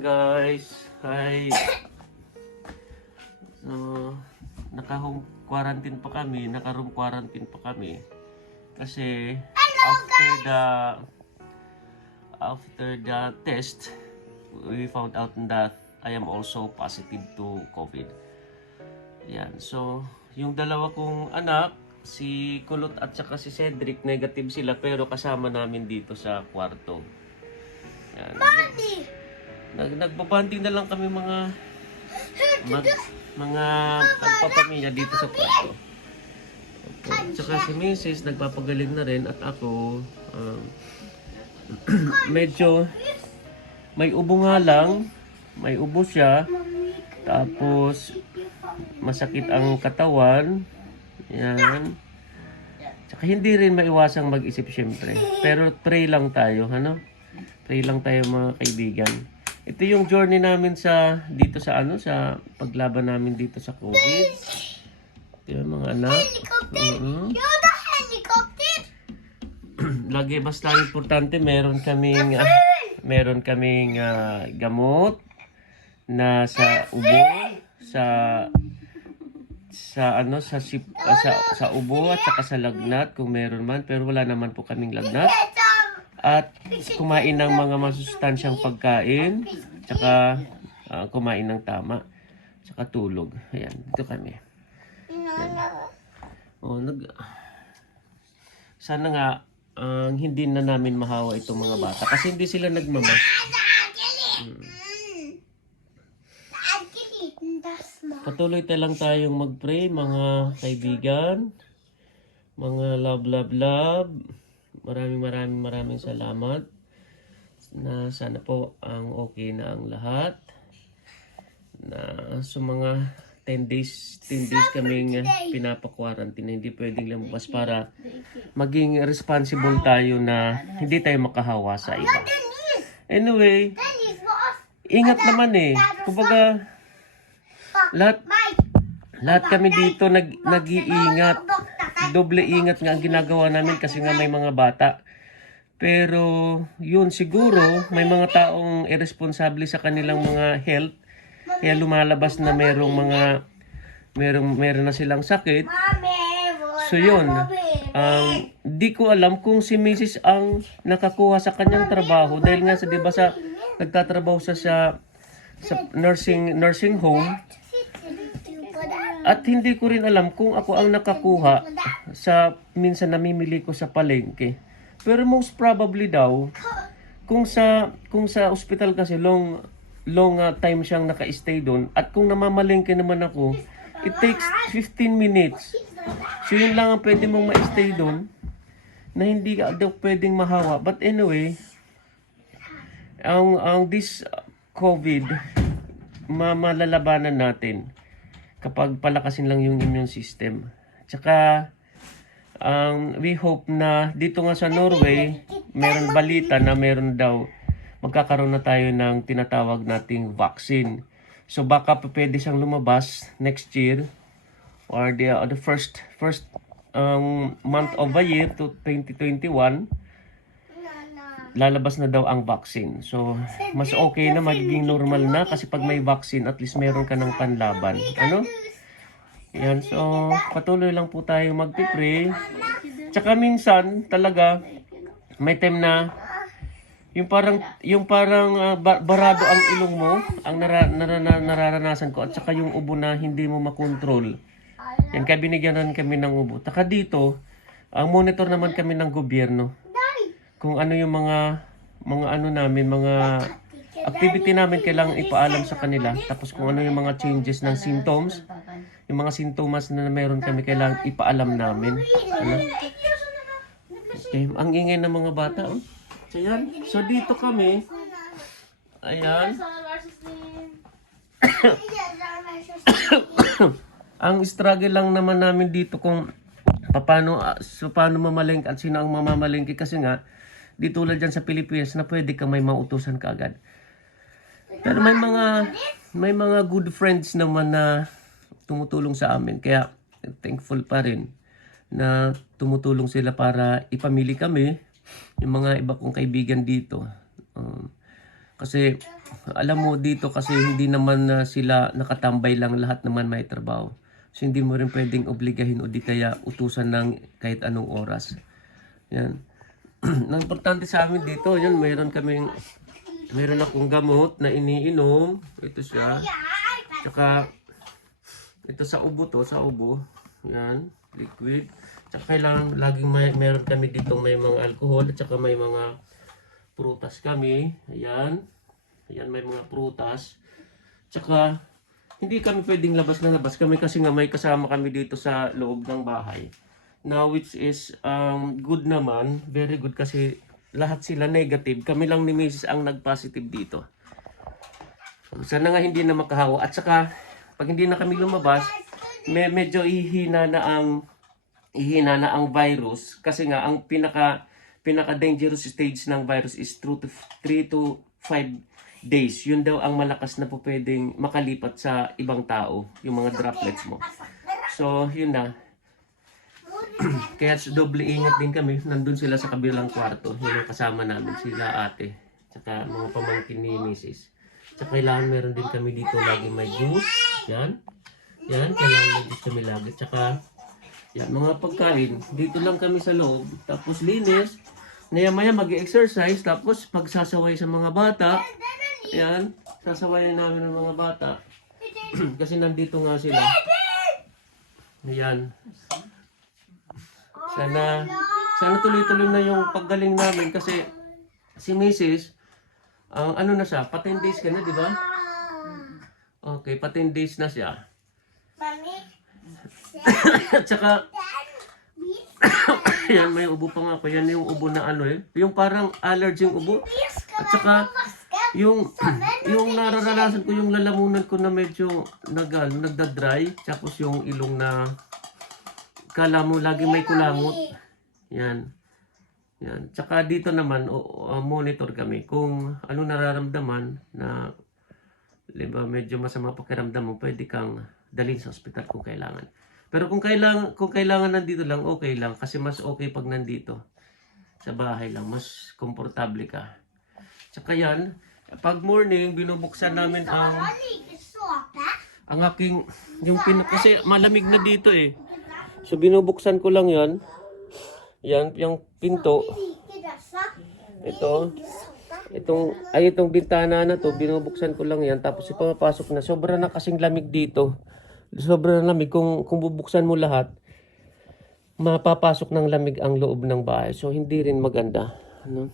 guys. Hi. So, naka-home quarantine pa kami, naka-room quarantine pa kami. Kasi after the test, we found out that I am also positive to COVID. Yan. So, yung dalawa kong anak, si Kulot at saka si Cedric, negative sila pero kasama namin dito sa kwarto. Yan. Nagbabanding na lang kami mga pagpapamilya dito sa kwarto. At saka si Mrs. nagpapagaling na rin at ako medyo may ubo nga lang, may ubo siya, tapos masakit ang katawan. Yan. Tsaka hindi rin maiwasang mag-isip syempre. Pero pray lang tayo, ano? Pray lang tayo mga kaibigan. Ito yung journey namin sa paglaban namin dito sa COVID. Ito yung mga anak. Lagi basta importante meron kaming gamot na sa ubo, sa ubo at saka sa lagnat kung meron man, pero wala naman po kaming lagnat. At kumain ng mga masustansyang pagkain, tsaka kumain ng tama, tsaka tulog. Ayan, dito kami. Sana nga hindi na namin mahawa itong mga bata kasi hindi sila nagmamask. Patuloy lang tayong mag-pray mga kaibigan, mga love. Maraming salamat na sana po ang okay na ang lahat. Na sa mga 10 days kaming pinapa-quarantine, hindi pwedeng lumabas para maging responsible tayo na hindi tayo makahawa sa iba. Anyway, ingat naman eh. Kumbaga, lahat kami dito nag-iingat. Doble ingat nga ang ginagawa namin kasi nga may mga bata. Pero yun siguro may mga taong irresponsible sa kanilang mga health. Kaya lumalabas na meron na silang sakit. So yun, di ko alam kung si Mrs. ang nakakuha sa kanyang trabaho dahil nga nagtatrabaho sa nursing home. At hindi ko rin alam kung ako ang nakakuha sa minsan namimili ko sa palengke. Pero most probably daw kung sa ospital kasi long time siyang naka-stay doon, at kung namamalengke naman ako, it takes 15 minutes. So yun lang ang pwede mong ma-stay doon na hindi ka daw pwedeng mahawa. But anyway, ang this COVID malalabanan natin kapag palakasin lang yung immune system. Tsaka we hope na dito nga sa Norway, meron balita na meron daw magkakaroon na tayo ng tinatawag nating vaccine. So baka pwede siyang lumabas next year or the first month of the year to 2021. Lalabas na daw ang vaccine. So, mas okay na magiging normal na kasi pag may vaccine, at least meron ka ng panlaban. Ano? Yan. So, patuloy lang po tayo magpipray. Tsaka minsan, talaga, may time na yung parang barado ang ilong mo, ang nararanasan ko, at saka yung ubo na hindi mo makontrol. Yan, kaya binigyan rin kami ng ubo. Taka dito, ang monitor naman kami ng gobyerno. Kung ano yung mga activity namin kailangang ipaalam sa kanila. Tapos kung ano yung mga changes ng symptoms, yung mga sintomas na meron kami kailangang ipaalam namin. Ano? Okay. Ang ingay ng mga bata. Oh. So dito kami. Ayan. Ang struggle lang naman namin dito kung paano mamalengke at sino ang mamamalengke kasi nga di tulad dyan sa Pilipinas na pwede ka may mautusan ka agad. Pero may mga good friends naman na tumutulong sa amin. Kaya thankful pa rin na tumutulong sila para ipamili kami. Yung mga iba kong kaibigan dito. Kasi alam mo dito kasi hindi naman sila nakatambay lang, lahat naman may trabaho. So hindi mo rin pwedeng obligahin o di kaya utusan ng kahit anong oras. Yan. Ang importante sa amin dito, yan, meron akong gamot na iniinom. Ito siya. Tsaka ito sa ubo. Yan, liquid. Tsaka kailangan laging meron kami dito may mga alcohol at tsaka may mga prutas kami. Ayan. Ayan, may mga prutas. Tsaka hindi kami pwedeng labas na labas kami kasi nga may kasama kami dito sa loob ng bahay. Now which is good naman, very good kasi lahat sila negative. Kami lang ni Mrs. ang nag-positive dito. Sana nga hindi na makahawa. At saka pag hindi na kami lumabas, medyo ihina na ang virus kasi nga ang pinaka dangerous stage ng virus is 3 to 5 days. Yun daw ang malakas na po pwedeng makalipat sa ibang tao, yung mga droplets mo. So, yun na. Kaya doble ingat din kami. Nandun sila sa kabilang kwarto. Yun ang kasama namin, sila ate. Tsaka mga pamangkin ni Mrs. Tsaka kailangan meron din kami dito lagi may juice. Yan. Yan, kailangan may juice kami lagi. Tsaka, yan, mga pagkain. Dito lang kami sa loob. Tapos linis. Maya-maya mag-exercise. Tapos pagsasaway sa mga bata. Yan, sasawayan namin ng mga bata. Kasi nandito nga sila. Yan. Sana tuloy-tuloy na yung paggaling namin kasi si Mrs. Ano na siya, pa 10 days ka na, di ba? Okay, pa 10 days na siya. At saka, yan, may ubo pa nga ako. Yan yung ubo na ano eh. Yung parang allergy yung ubo. At saka, yung nararanasan ko, yung lalamunan ko na medyo nagda-dry. Tapos yung ilong na kala mo lagi may kulangot. Yan. Yan. Tsaka dito naman, monitor kami kung ano nararamdaman na, diba, medyo masama pakiramdam mo, pwede kang dalhin sa ospital kung kailangan. Pero kung kailangan nandito lang, okay lang. Kasi mas okay pag nandito. Sa bahay lang. Mas komportable ka. Tsaka yan, pag morning, binubuksan namin ang aking, kasi malamig na dito eh. So binubuksan ko lang yan. Yan, yung pinto. Itong bintana na to, binubuksan ko lang yan. Tapos ipapasok na. Sobra na kasing lamig dito. Sobra na lamig. Kung bubuksan mo lahat, mapapasok ng lamig ang loob ng bahay. So hindi rin maganda. Ano?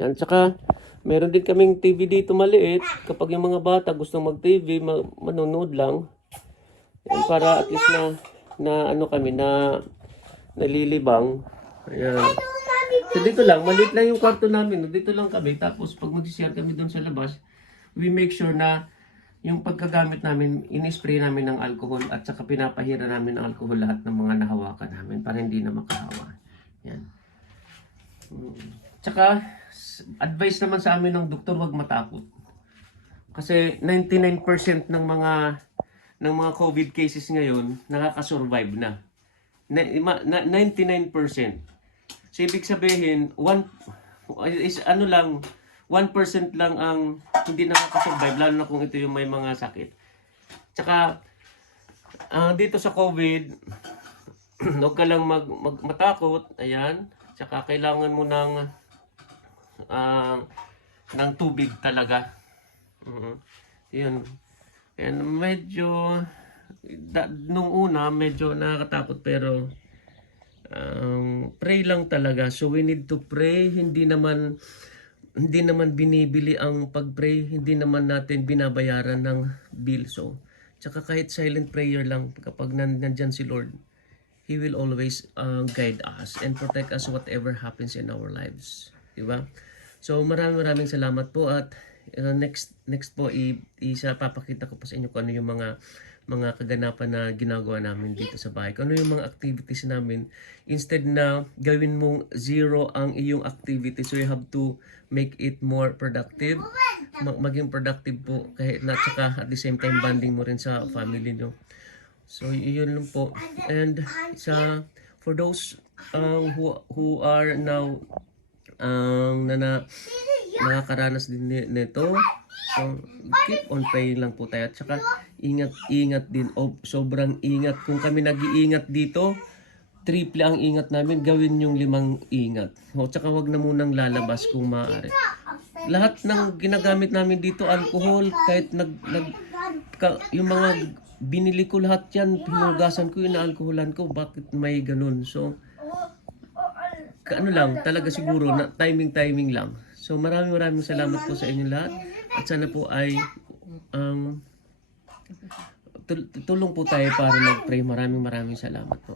Yan, tsaka meron din kaming TV dito maliit. Kapag yung mga bata gustong mag-TV, manonood lang. Yan, para at least na ano kami, na nalilibang. Ayan. So dito lang, maliit lang yung kwarto namin. Dito lang kami. Tapos pag mag-share kami doon sa labas, we make sure na yung pagkagamit namin, in-spray namin ng alcohol at saka pinapahira namin ng alcohol lahat ng mga nahawakan namin para hindi na makahawa. Yan. Tsaka, advice naman sa amin ng doktor, wag matakot. Kasi 99% ng mga COVID cases ngayon, nakaka-survive na. 99%. So, ibig sabihin, 1% lang ang hindi nakaka-survive, lalo na kung ito yung may mga sakit. Tsaka, dito sa COVID, huwag ka lang matakot. Ayan. Tsaka, kailangan mo ng tubig talaga. Yun. And medyo nung una medyo nakakatakot pero pray lang talaga. So we need to pray. Hindi naman binibili ang pag-pray, hindi naman natin binabayaran ng bill. So tsaka kahit silent prayer lang, kapag nandyan si Lord, He will always guide us and protect us whatever happens in our lives. Diba? So maraming salamat po at next po papakita ko po sa inyo kung ano yung mga kaganapan na ginagawa namin dito sa bahay. Kung ano yung mga activities namin. Instead na gawin mong zero ang iyong activity, so you have to make it more productive. Maging productive po kahit na tsaka at the same time banding mo rin sa family nyo. So yun lang po. And for those who are now nakakaranas din nito. So, keep on praying lang po tayo. At saka, ingat din. Sobrang ingat. Kung kami nag-iingat dito, triple ang ingat namin. Gawin yung 5 ingat. O, tsaka wag na munang lalabas kung maaari. Lahat ng ginagamit namin dito, alcohol, kahit yung mga binili ko lahat yan, pinugasan ko, inaalkoholan ko. Bakit may ganun? So, ano lang, talaga siguro na timing lang. So maraming salamat po sa inyo lahat. At sana po ay tulong po tayo para mag-pray. Maraming salamat po.